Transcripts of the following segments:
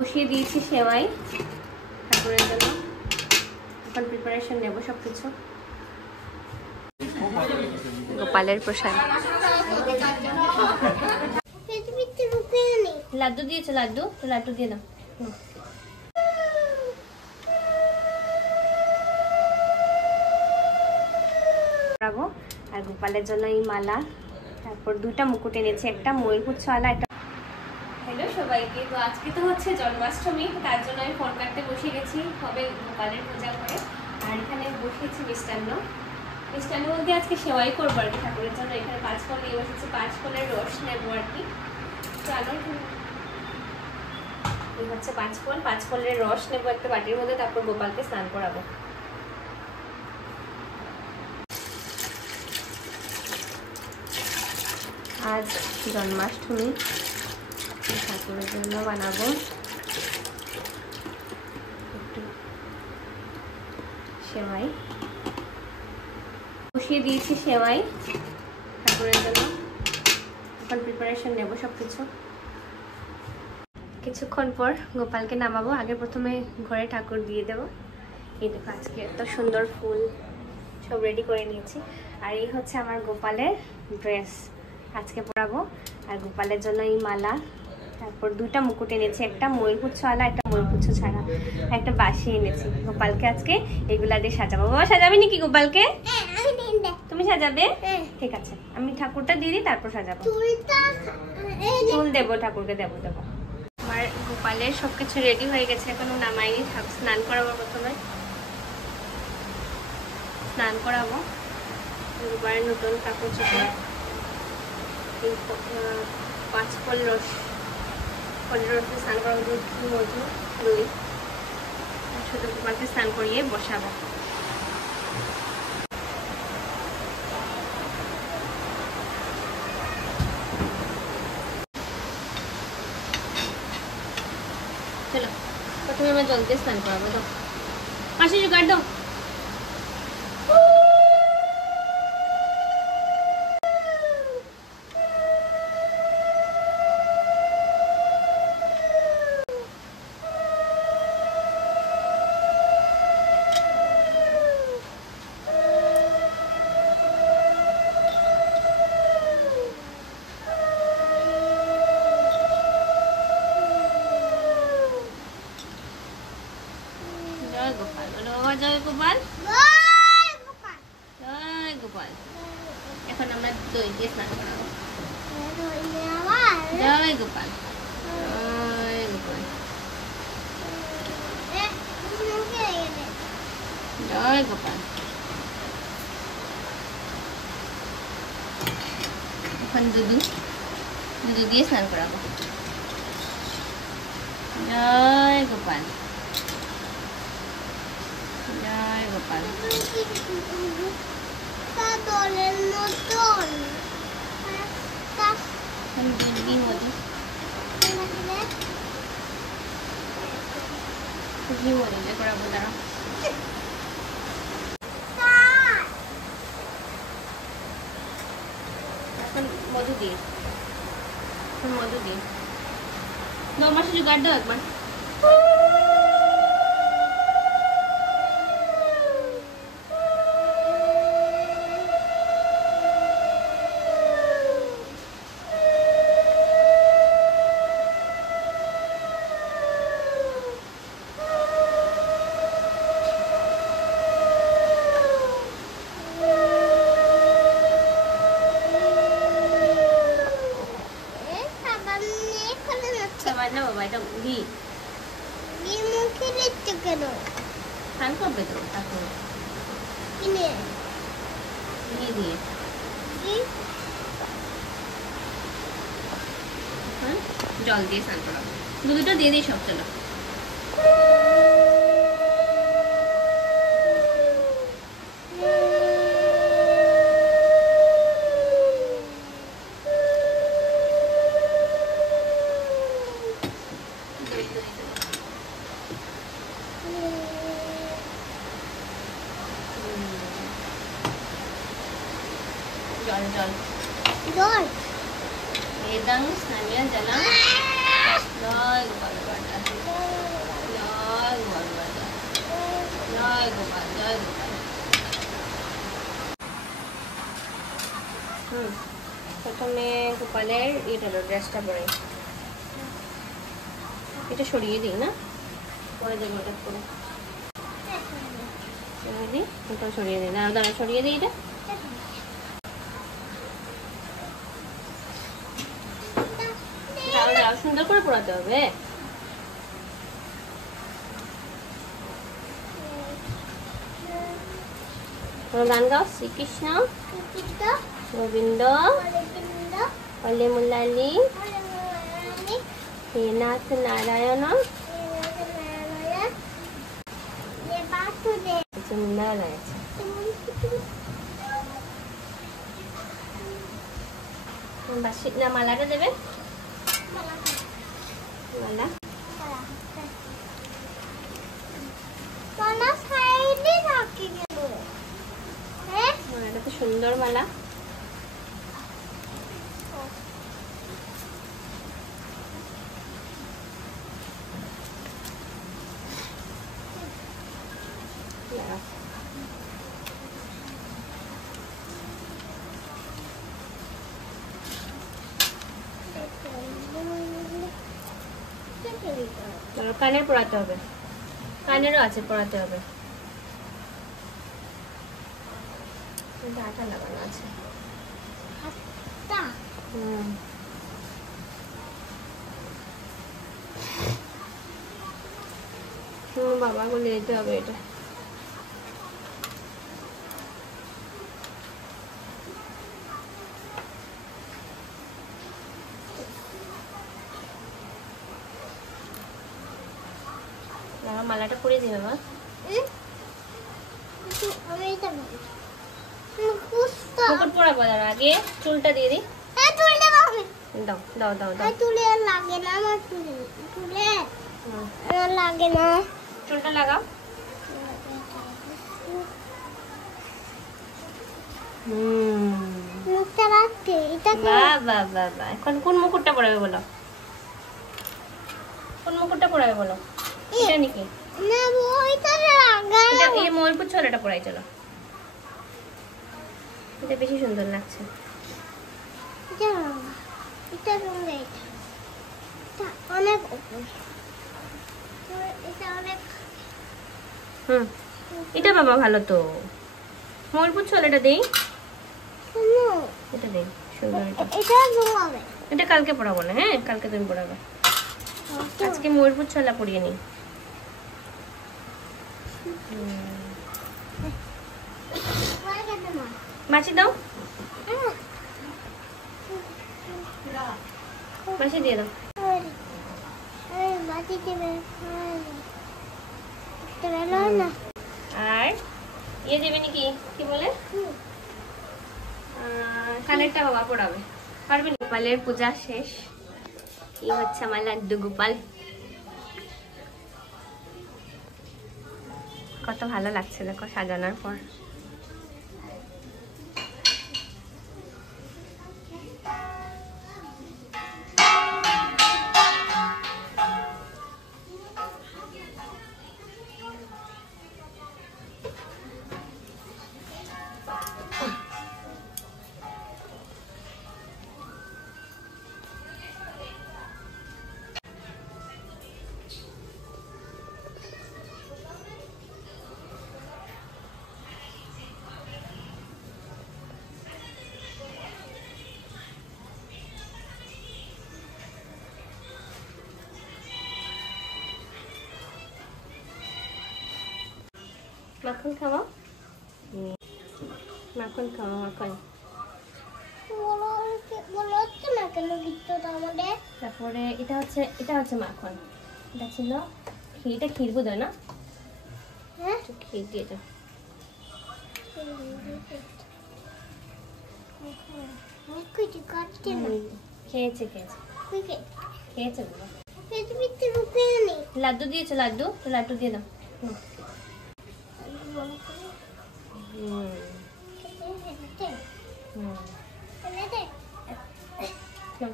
বসিয়ে দিয়েছি সেমাই ঠাকুরের জন্য। এখন প্রিপারেশন নেব সবকিছু। গোপালের প্রসাদ লাড্ডু দিয়েছো, লাড্ডু তো লাড্ডু দিয়ে দাও। আর গোপালের জন্য এই মালা, তারপর দুইটা মুকুট এনেছি, একটা ময়ূরপুচ্ছওয়ালা, একটা। হ্যালো সবাইকে, তো আজকে তো হচ্ছে জন্মাষ্টমী, তার জন্য আমি ফল কাটতে বসে গেছি, হবে গোপালের পূজা করে। আর এখানে বসিয়েছি মিষ্টান্ন। মিষ্টান্ন বলতে আজকে সেওয়াই করবো আর কি ঠাকুরের জন্য। এখানে 5 ফল নিয়ে বসেছি, 5 ফলের রস নেবো আর কি। চলো, এই হচ্ছে 5 ফলের রস নেবো একটা বাটির মধ্যে, তারপর গোপালকে স্নান করাবো। আজ জন্মাষ্টমী, ঠাকুরের জন্য বানাবো একটু সেমাই। বসিয়ে দিয়েছি সেমাই ঠাকুরের জন্য। এখন প্রিপারেশন নেব সবকিছু। কিছুক্ষণ পর গোপালকে নামাবো। আগে প্রথমে ঘরে ঠাকুর দিয়ে দেবো। এই দেখো, আজকে এত সুন্দর ফুল সব রেডি করে নিয়েছি। আর এই হচ্ছে আমার গোপালের ড্রেস, আজকে পরাবো। আর গোপালের জন্য এই মালা, তারপর দুইটা মুকুট এনেছি, একটা ময়ূরপুচ্ছওয়ালা, একটা ময়ূরপুচ্ছ ছাড়া, একটা বাঁশি এনেছি। গোপালকে আজকে এগুলা দিয়ে সাজাবো। বাবা সাজাবে নাকি গোপালকে? তুমি সাজাবে? ঠিক আছে, আমি ঠাকুরটা দিয়ে দিই, তারপর সাজাবো। চুল দেবো, ঠাকুরকে দেবো। আমার গোপালের সবকিছু রেডি হয়ে গেছে, এখনো নামাইনি। স্নান করাবো, প্রথমে স্নান করাবো। গোপালের নতুন কাপড় চোপড়, 5 ফল রস, ফলের রসে স্নান করাবো, দুধ, মধু, দই। শুধু গোপালকে স্নান করিয়ে বসাবো। চলো, প্রথমে আমরা জল দিয়ে স্নান করাবো। দাও পাশে জোগাড় দাও। জয় গোপাল, বলো বাবা জয় গোপাল, জয় গোপাল। এখন আমরা দই দিয়ে স্নান করাবো। জয় গোপাল, জয় গোপাল, জয় গোপাল। এখন দুধু দিয়ে স্নান করাবো। জয় গোপাল, জয় গোপাল। মধু করাবো, দাঁড়া। এখন মধু দিয়ে, নর্মাল জোগাড় দাও একবার। না বাবা, এটা ঘি মুখে দিচ্ছ কেন? স্নান করবে তো ঠাকুর, ঘি দিয়ে। জল দিয়ে স্নান করাবো, দুধটা দিয়ে দিই সব। চলো, জল জল জল এই ইদং স্নামিয়া জলং জয় গোপাল বাটা জয় গোপাল বাটা জয় গোপাল জয় গোপাল। প্রথমে গোপালের এটা ড্রেসটা পরে এটা সরিয়ে দিই না, পরে দেবো এটা করে সরিয়ে দিই, এটা সরিয়ে দিই না, দাঁড়া সরিয়ে দিই এটা। সুন্দর করে পড়াতে হবে। গান গাও, শ্রীকৃষ্ণ গোবিন্দ হলে মুরারি হে নাথ নারায়ণ বাসি না মালাটা দেবে, মালা এটা তো সুন্দর মালা। কানের পরাতে হবে, কানেরও আছে পরাতে হবে, আটা লাগানো আছে। বাবা বলে যেতে হবে এটা। মালাটা পরে দিবে মা, মুকুট পরাবো, দাঁড়া আগে চুলটা দিয়ে দিই। দাও দাও দাও দাও, চুলে লাগে না আমার, চুলে লাগে না, চুলটা লাগাও। মুখটা রাখতে এটা বাহ বাহ বাহ বাহ। এখন কোন মুকুটটা পরাবে বলো, কোন মুকুটটা পরাবে বলো? এটা নাকি না ওইটা লাগা, এটা এই ময়ূরপুর ছড়াটা পরাই, চলো এটা বেশি সুন্দর লাগছে। এটা এটা রঙে এটা অনেক উপর, এটা অনেক এটা বাবা ভালো তো, ময়ূরপুর ছড়াটা দেই, এটা দেই সুন্দর। এটা রঙাবে, এটা কালকে পরাবো না, হ্যাঁ কালকে তুমি পরাবে, আজকে ময়ূরপুর ছলা পরিয়ে নিই। মাছি দাও, মাছি দিয়ে দাও। আর ইয়ে দেবে নাকি, কি বলে কানেরটা বাবা পড়াবে, পারবে না? গোপালের পূজা শেষ, এই হচ্ছে আমার লাড্ডু গোপাল। কত ভালো লাগছে দেখো সাজানোর পর। মাখন খাওয়া, মাখন খাওয়া, মাখন। তারপরে এটা হচ্ছে মাখন, এটা ছিল ক্ষীরটা, ক্ষীর বোধ হয় না, ক্ষীর দিয়ে দাও। খেয়েছে খেয়েছে খেয়েছে বাবা, লাড্ডু দিয়েছো, লাড্ডু লাড্ডু দিয়ে দাও।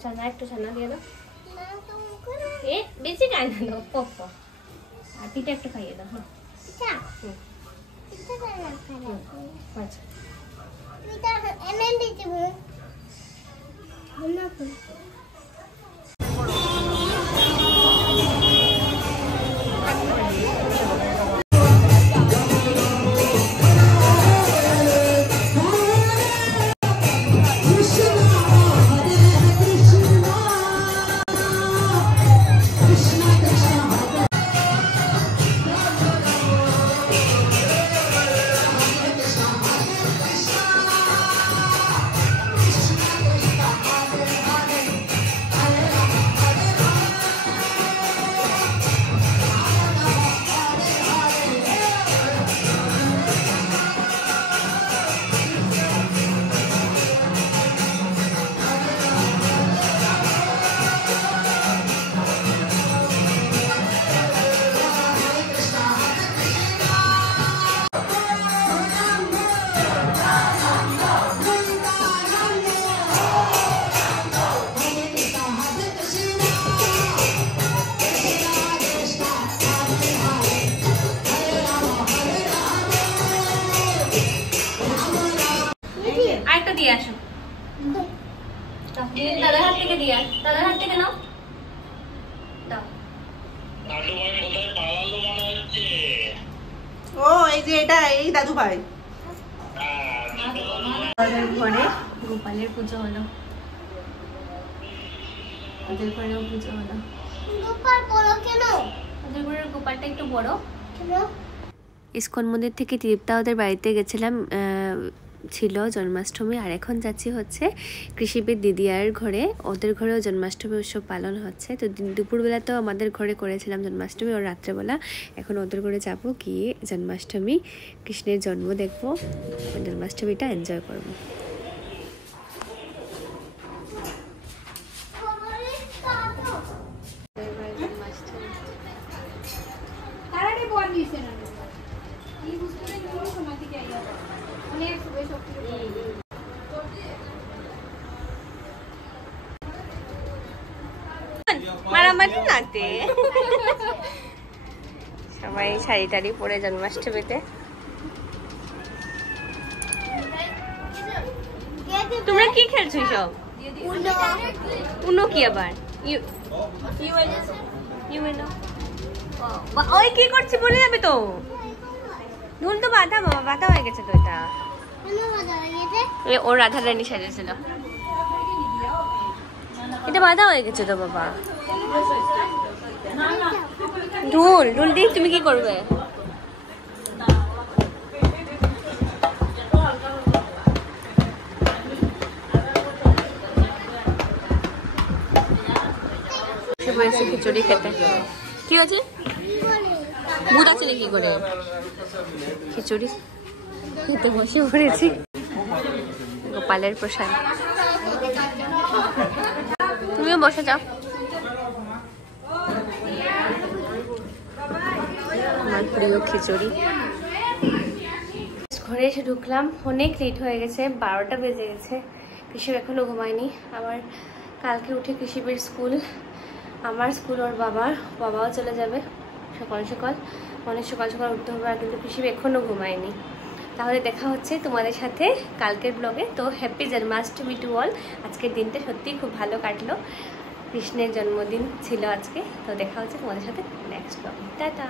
ছানা একটু ছানা দিয়ে দাও। এ বেশি খাই না দাও, অল্প। আর পিঠা একটু খাইয়ে দাও। হ্যাঁ আচ্ছা আরেকটা দিয়ে আসো। দাদার হাত থেকে দিয়ে আস, দাদার হাত থেকে নাও দাও। ও এই যে এটা এই দাদু ভাই। ওদের ঘরে গোপালের পুজো হলো, ওদের ঘরেও পুজো হলো। ওদের ঘরের গোপালটা একটু বড়। ইস্কন মন্দির থেকে ত্রিপ্তা ওদের বাড়িতে গেছিলাম, ছিল জন্মাষ্টমী। আর এখন যাচ্ছি হচ্ছে কৃষিবিদ দিদিয়ার ঘরে, ওদের ঘরেও জন্মাষ্টমী উৎসব পালন হচ্ছে। তো দুপুরবেলা তো আমাদের ঘরে করেছিলাম জন্মাষ্টমী, ওর রাত্রেবেলা এখন ওদের ঘরে যাব, গিয়ে জন্মাষ্টমী কৃষ্ণের জন্ম দেখবো, জন্মাষ্টমীটা এনজয় করবো। মারামারি নাতে সবাই শাড়ি টাড়ি পরে জন্মাষ্টমীতে। তোমরা কি খেলছো সব? উনো কি আবার? ওই কি করছি বলে যাবে তো, ঢোল তো বাধা, বাবা বাধা হয়ে গেছে তো। এটা ওর রাধা রানী সাজেছিল, এটা বাধা হয়ে গেছে তো বাবা। ঢোল ঢোল দিয়ে তুমি কি করবে? খিচুড়ি খেতে কি হচ্ছে? ভূত আছে নাকি করে? খিচুড়ি খেতে বসে পড়েছি। গোপালের প্রসাদ, তুমিও বসে যাও। আমার প্রিয় খিচুড়ি। ঘরে এসে ঢুকলাম, অনেক লেট হয়ে গেছে, 12টা বেজে গেছে। কৃষিব এখনো ঘুমায়নি। আবার কালকে উঠে কৃষিবের স্কুল, আমার স্কুল, ওর বাবাও চলে যাবে সকাল সকাল, অনেক সকাল সকাল উঠতে হবে। আর কিন্তু কৃষিব এখনো ঘুমায়নি। তাহলে দেখা হচ্ছে তোমাদের সাথে কালকের ব্লগে। তো হ্যাপি জন্মাষ্টমী টু অল। আজকের দিনটা সত্যিই খুব ভালো কাটলো, কৃষ্ণের জন্মদিন ছিল আজকে। তো দেখা হচ্ছে তোমাদের সাথে নেক্সট ব্লগে। টাটা।